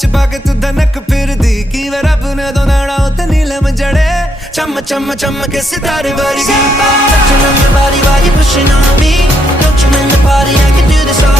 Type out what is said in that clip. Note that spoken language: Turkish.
सच पाके तू धनक फिर दी की वे रब ने दो नाड़ा उते नीलम जड़े चम चम चम के सितारे वर्गी Touching on your body while you're pushing on me Don't you in the party, I can do this all